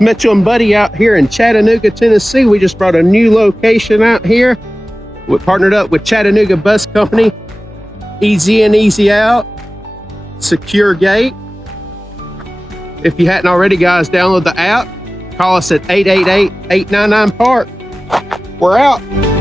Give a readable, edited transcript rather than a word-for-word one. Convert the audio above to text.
is Mitchell and Buddy out here in Chattanooga, Tennessee. We just brought a new location out here. We partnered up with Chattanooga Bus Company. Easy in, easy out. Secure gate. If you hadn't already, guys, download the app. Call us at 888-899-PARK. We're out.